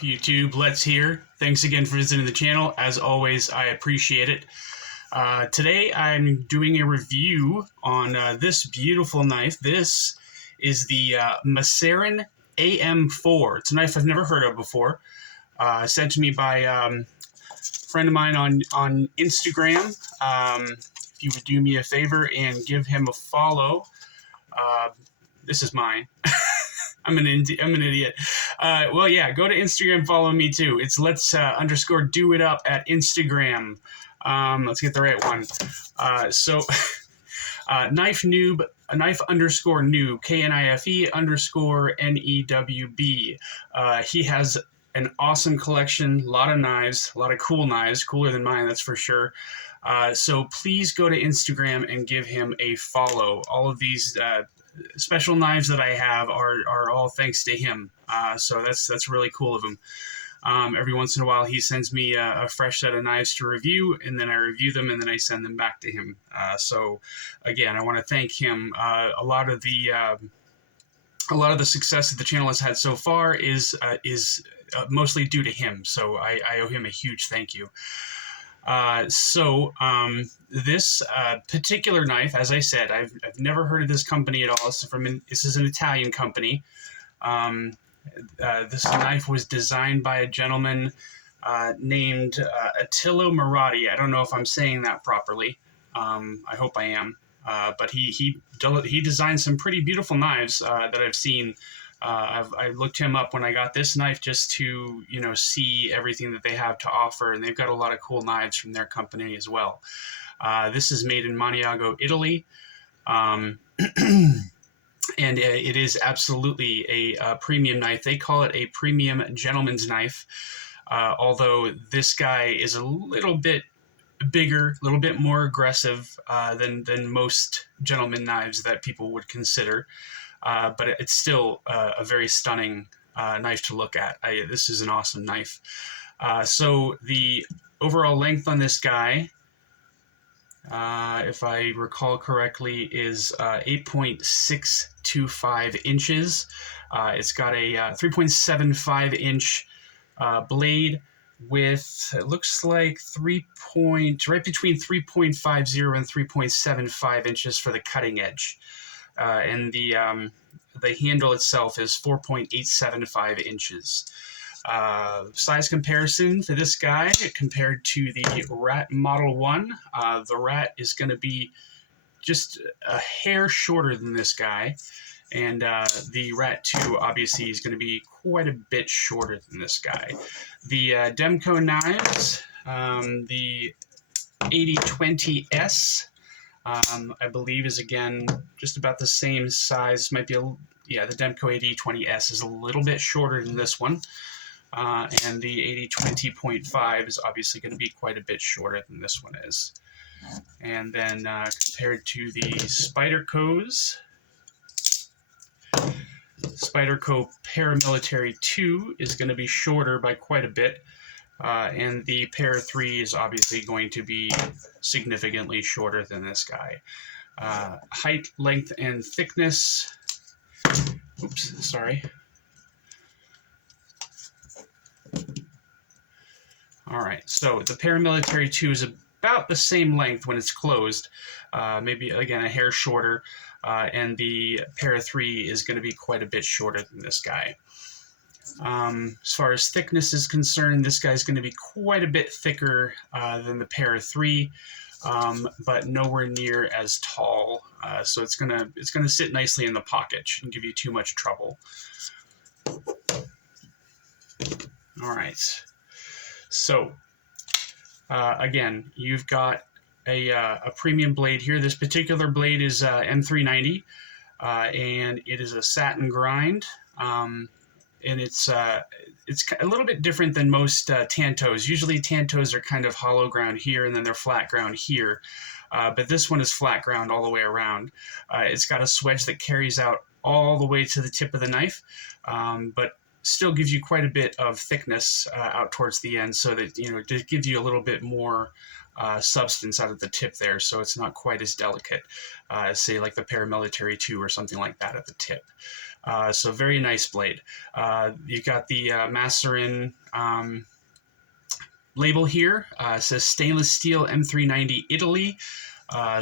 YouTube, Let's Hear. Thanks again for visiting the channel. As always, I appreciate it. Today I'm doing a review on this beautiful knife. This is the Maserin AM-4. It's a knife I've never heard of before. Sent to me by a friend of mine on Instagram. If you would do me a favor and give him a follow. This is mine. I'm an idiot. Well, yeah, go to Instagram, follow me too. It's let's _ do it up at Instagram. Let's get the right one. Knife noob, knife _ noob, KNIFE _ NEWB. He has an awesome collection, a lot of knives, a lot of cool knives, cooler than mine, that's for sure. So please go to Instagram and give him a follow. All of these special knives that I have are all thanks to him. So that's really cool of him. Every once in a while he sends me a fresh set of knives to review, and then I review them and then I send them back to him. So again, I want to thank him. A lot of the success that the channel has had so far is mostly due to him. So I owe him a huge thank you. This particular knife, as I said, I've never heard of this company at all. This is an Italian company. This knife was designed by a gentleman named Attilio Maratti. I don't know if I'm saying that properly. I hope I am. But he designed some pretty beautiful knives that I've seen. I looked him up when I got this knife just to, see everything that they have to offer, and they've got a lot of cool knives from their company as well. This is made in Maniago, Italy, and it is absolutely a premium knife. They call it a premium gentleman's knife, although this guy is a little bit bigger, a little bit more aggressive than most gentleman knives that people would consider. But it's still a very stunning knife to look at. This is an awesome knife. So the overall length on this guy, if I recall correctly, is 8.625 inches. It's got a 3.75 inch blade with, it looks like right between 3.50 and 3.75 inches for the cutting edge. And the handle itself is 4.875 inches. Size comparison for this guy compared to the Rat Model 1. The Rat is going to be just a hair shorter than this guy. And the Rat 2 obviously is going to be quite a bit shorter than this guy. The Demco knives, the 8020S, I believe is again just about the same size. Might be the Demco 8020S is a little bit shorter than this one, and the 8020.5 is obviously going to be quite a bit shorter than this one is. And then compared to the Spyderco's, Spyderco Paramilitary 2 is going to be shorter by quite a bit. And the Para 3 is obviously going to be significantly shorter than this guy. Height, length, and thickness. Oops, sorry. All right, so the Paramilitary 2 is about the same length when it's closed. Maybe, again, a hair shorter. And the Para 3 is going to be quite a bit shorter than this guy. As far as thickness is concerned, this guy's going to be quite a bit thicker than the Para 3, but nowhere near as tall. So it's gonna sit nicely in the pocket, shouldn't give you too much trouble. All right. So again, you've got a premium blade here. This particular blade is M390, and it is a satin grind. And it's a little bit different than most Tantos. Usually Tantos are kind of hollow ground here, and then they're flat ground here. But this one is flat ground all the way around. It's got a swedge that carries out all the way to the tip of the knife, but still gives you quite a bit of thickness out towards the end, so that it gives you a little bit more substance out of the tip there, so it's not quite as delicate as, say, like the Paramilitary 2 or something like that at the tip. So very nice blade. You've got the Maserin label here. It says stainless steel M390 Italy.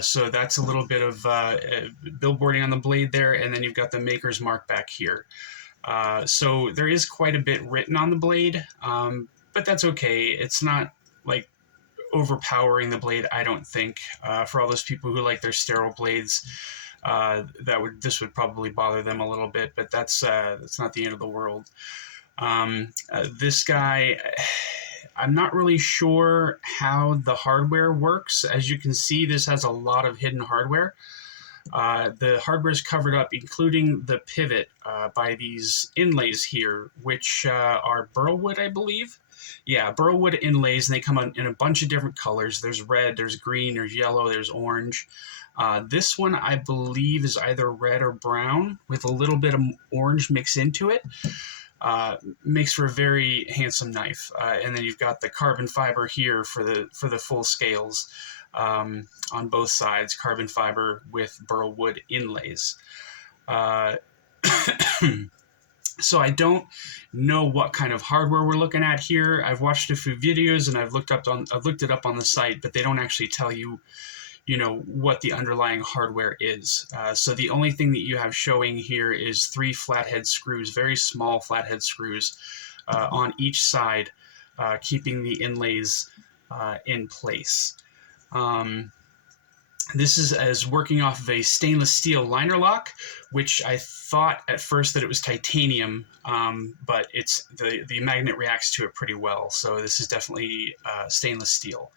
So that's a little bit of billboarding on the blade there, and then you've got the maker's mark back here. So there is quite a bit written on the blade, but that's okay. It's not like overpowering the blade, I don't think. For all those people who like their sterile blades, this would probably bother them a little bit, but that's not the end of the world. This guy, I'm not really sure how the hardware works. As you can see, this has a lot of hidden hardware. The hardware is covered up, including the pivot, by these inlays here, which are burlwood, I believe. Yeah, burlwood inlays, and they come in a bunch of different colors. There's red, there's green, there's yellow, there's orange. This one, I believe, is either red or brown with a little bit of orange mixed into it. Makes for a very handsome knife. And then you've got the carbon fiber here for the full scales on both sides, carbon fiber with burlwood inlays. So I don't know what kind of hardware we're looking at here. I've watched a few videos and I've looked it up on the site, but they don't actually tell you, what the underlying hardware is. So the only thing that you have showing here is 3 flathead screws, very small flathead screws on each side, keeping the inlays in place. This is working off of a stainless steel liner lock, which I thought at first that it was titanium, but it's the magnet reacts to it pretty well. So this is definitely stainless steel.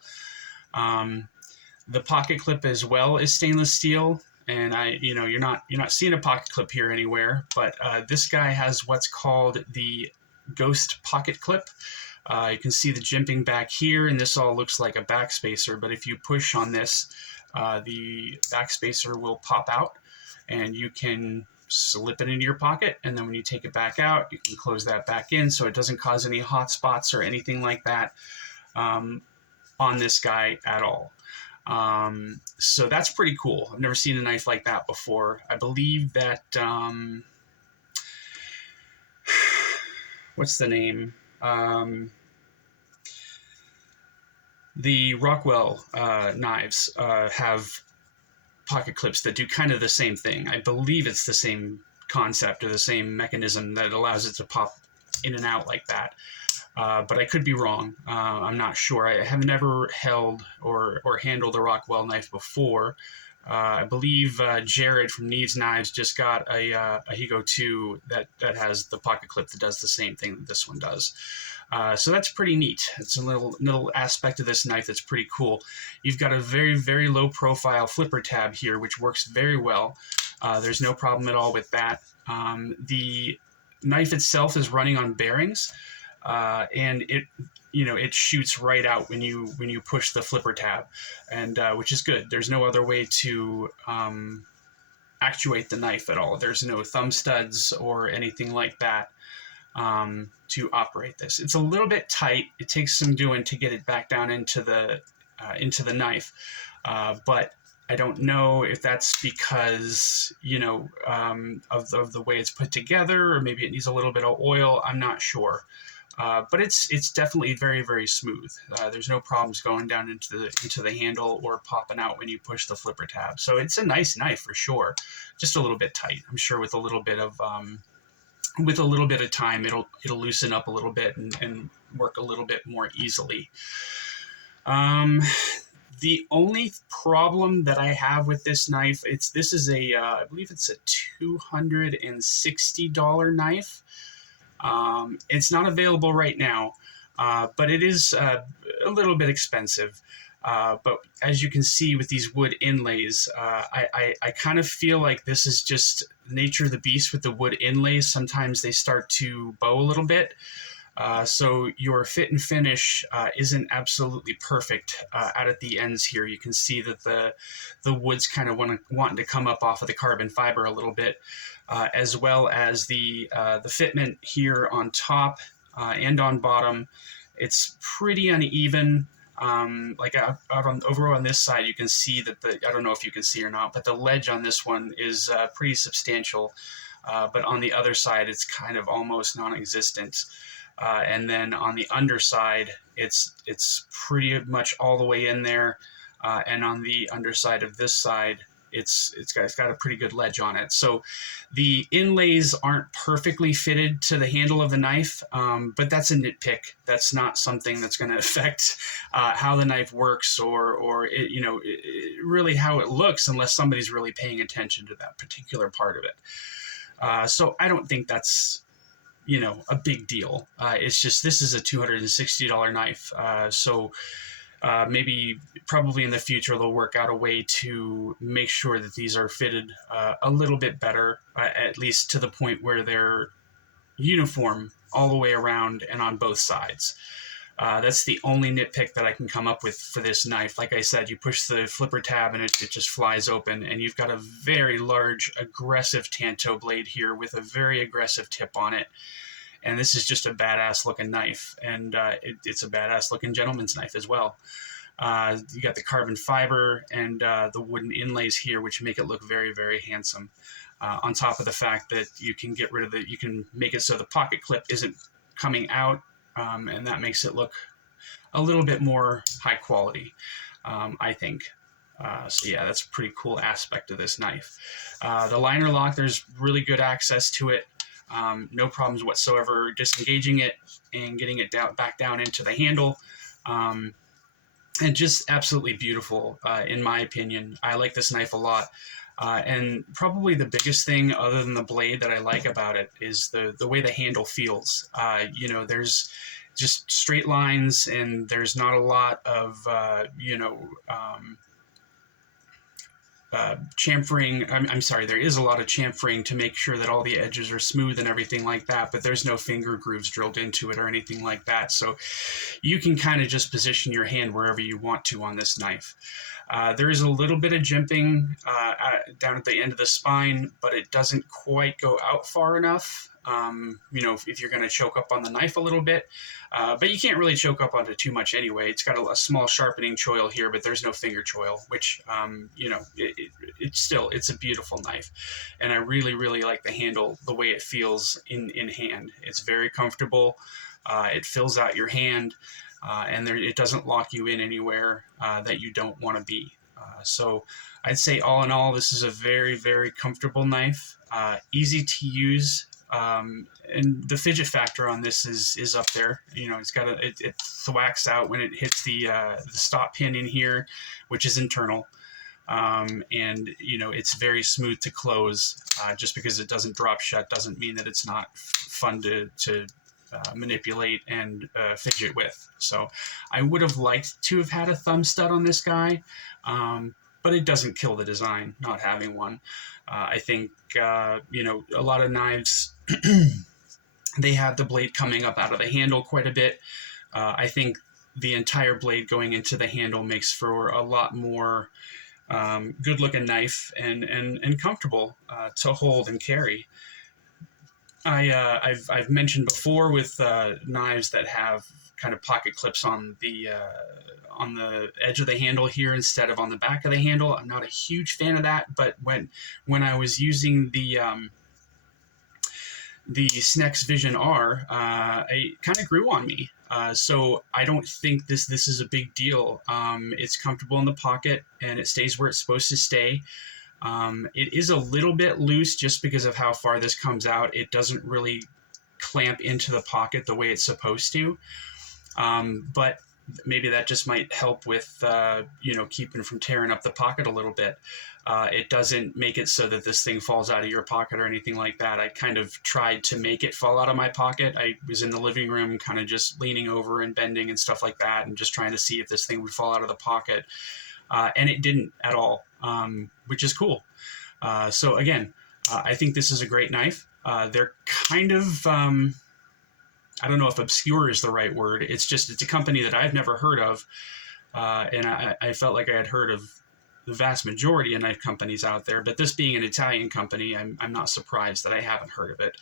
The pocket clip as well is stainless steel, and you're not seeing a pocket clip here anywhere, but this guy has what's called the ghost pocket clip. You can see the jimping back here, and this all looks like a backspacer, but if you push on this, the backspacer will pop out, and you can slip it into your pocket, and then when you take it back out, you can close that back in so it doesn't cause any hot spots or anything like that on this guy at all. So that's pretty cool. I've never seen a knife like that before. I believe that, what's the name? The Rockwell knives have pocket clips that do kind of the same thing. I believe it's the same concept or the same mechanism that allows it to pop in and out like that. But I could be wrong. I'm not sure. I have never held or handled a Rockwell knife before. I believe Jared from Needs Knives just got a Higo 2 that has the pocket clip that does the same thing that this one does. So that's pretty neat. It's a little aspect of this knife that's pretty cool. You've got a very, very low profile flipper tab here, which works very well. There's no problem at all with that. The knife itself is running on bearings, and it shoots right out when you push the flipper tab, and which is good. There's no other way to actuate the knife at all. There's no thumb studs or anything like that to operate this. It's a little bit tight. It takes some doing to get it back down into the knife, but I don't know if that's because of the way it's put together, or maybe it needs a little bit of oil. I'm not sure. But it's definitely very, very smooth. There's no problems going down into the handle or popping out when you push the flipper tab. So it's a nice knife for sure. Just a little bit tight. I'm sure with a little bit of time, it'll loosen up a little bit and work a little bit more easily. The only problem that I have with this knife, I believe it's a $260 knife. It's not available right now, but it is a little bit expensive. But as you can see with these wood inlays, I kind of feel like this is just nature of the beast with the wood inlays. Sometimes they start to bow a little bit. So your fit and finish isn't absolutely perfect out at the ends here. You can see that the wood's kind of wanting to come up off of the carbon fiber a little bit, as well as the fitment here on top and on bottom. It's pretty uneven. Like over on this side, you can see that I don't know if you can see or not, but the ledge on this one is pretty substantial. but on the other side, it's kind of almost non-existent. And then on the underside, it's pretty much all the way in there. And on the underside of this side, it's got a pretty good ledge on it. So the inlays aren't perfectly fitted to the handle of the knife, but that's a nitpick. That's not something that's going to affect how the knife works or it, really how it looks, unless somebody's really paying attention to that particular part of it. So I don't think that's a big deal. It's just, this is a $260 knife. So maybe probably in the future they'll work out a way to make sure that these are fitted a little bit better, at least to the point where they're uniform all the way around and on both sides. That's the only nitpick that I can come up with for this knife. Like I said, you push the flipper tab and it just flies open, and you've got a very large, aggressive Tanto blade here with a very aggressive tip on it. And this is just a badass looking knife, and it's a badass looking gentleman's knife as well. You got the carbon fiber and the wooden inlays here, which make it look very, very handsome. On top of the fact that you can get rid of you can make it so the pocket clip isn't coming out, and that makes it look a little bit more high quality, I think. So yeah, that's a pretty cool aspect of this knife. The liner lock, there's really good access to it. No problems whatsoever disengaging it and getting it back down into the handle. And just absolutely beautiful, in my opinion. I like this knife a lot. And probably the biggest thing, other than the blade, that I like about it is the way the handle feels. There's just straight lines, and there's not a lot of, chamfering. I'm sorry, there is a lot of chamfering to make sure that all the edges are smooth and everything like that, but there's no finger grooves drilled into it or anything like that. So you can kind of just position your hand wherever you want to on this knife. There is a little bit of jimping down at the end of the spine, but it doesn't quite go out far enough. If you're going to choke up on the knife a little bit, but you can't really choke up onto too much anyway. It's got a small sharpening choil here, but there's no finger choil, which, it's a beautiful knife. And I really, really like the handle, the way it feels in hand. It's very comfortable. It fills out your hand, and it doesn't lock you in anywhere that you don't want to be. So I'd say all in all, this is a very, very comfortable knife, easy to use. And the fidget factor on this is up there. It's got it thwacks out when it hits the stop pin in here, which is internal. And it's very smooth to close. Just because it doesn't drop shut doesn't mean that it's not fun to manipulate and fidget with. So I would have liked to have had a thumb stud on this guy, but it doesn't kill the design not having one. I think a lot of knives they have the blade coming up out of the handle quite a bit. I think the entire blade going into the handle makes for a lot more good looking knife and comfortable to hold and carry. I've mentioned before with knives that have kind of pocket clips on the edge of the handle here instead of on the back of the handle. I'm not a huge fan of that, but when I was using the Snex Vision R, it kind of grew on me. So I don't think this is a big deal. It's comfortable in the pocket and it stays where it's supposed to stay. It is a little bit loose just because of how far this comes out. It doesn't really clamp into the pocket the way it's supposed to. But maybe that just might help with, keeping from tearing up the pocket a little bit. It doesn't make it so that this thing falls out of your pocket or anything like that. I kind of tried to make it fall out of my pocket. I was in the living room kind of just leaning over and bending and stuff like that and just trying to see if this thing would fall out of the pocket. And it didn't at all, which is cool. So again, I think this is a great knife. They're kind of, I don't know if obscure is the right word. It's a company that I've never heard of. And I felt like I had heard of the vast majority of knife companies out there, but this being an Italian company, I'm not surprised that I haven't heard of it.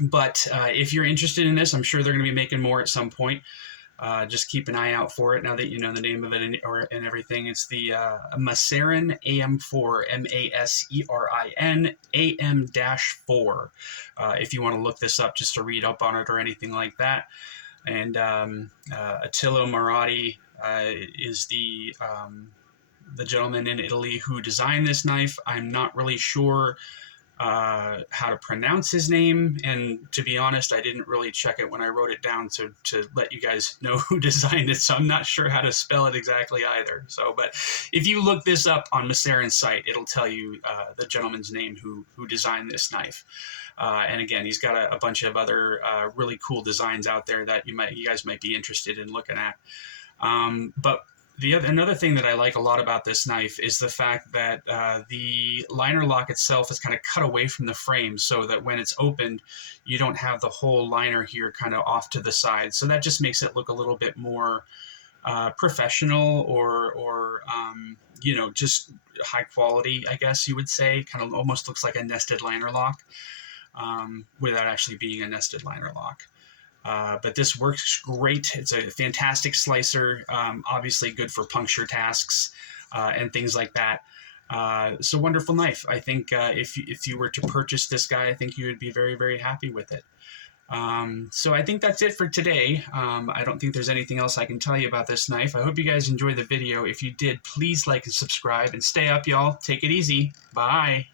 But if you're interested in this, I'm sure they're going to be making more at some point. Just keep an eye out for it now that you know the name of it and everything. It's the Maserin AM-4, Maserin AM-4. If you want to look this up just to read up on it or anything like that. And Attilio Marotti is the gentleman in Italy who designed this knife. I'm not really sure how to pronounce his name, and to be honest, I didn't really check it when I wrote it down to let you guys know who designed it, so I'm not sure how to spell it exactly either. So, but if you look this up on Maserin's site, it'll tell you the gentleman's name who designed this knife. And again, he's got a bunch of other really cool designs out there that you guys might be interested in looking at. But another thing that I like a lot about this knife is the fact that the liner lock itself is kind of cut away from the frame, so that when it's opened, you don't have the whole liner here kind of off to the side. So that just makes it look a little bit more professional, or just high quality, I guess you would say. Kind of almost looks like a nested liner lock without actually being a nested liner lock. But this works great. It's a fantastic slicer, obviously good for puncture tasks and things like that. So wonderful knife. I think if you were to purchase this guy, I think you would be very, very happy with it. So I think that's it for today. I don't think there's anything else I can tell you about this knife. I hope you guys enjoyed the video. If you did, please like and subscribe, and stay up, y'all. Take it easy. Bye.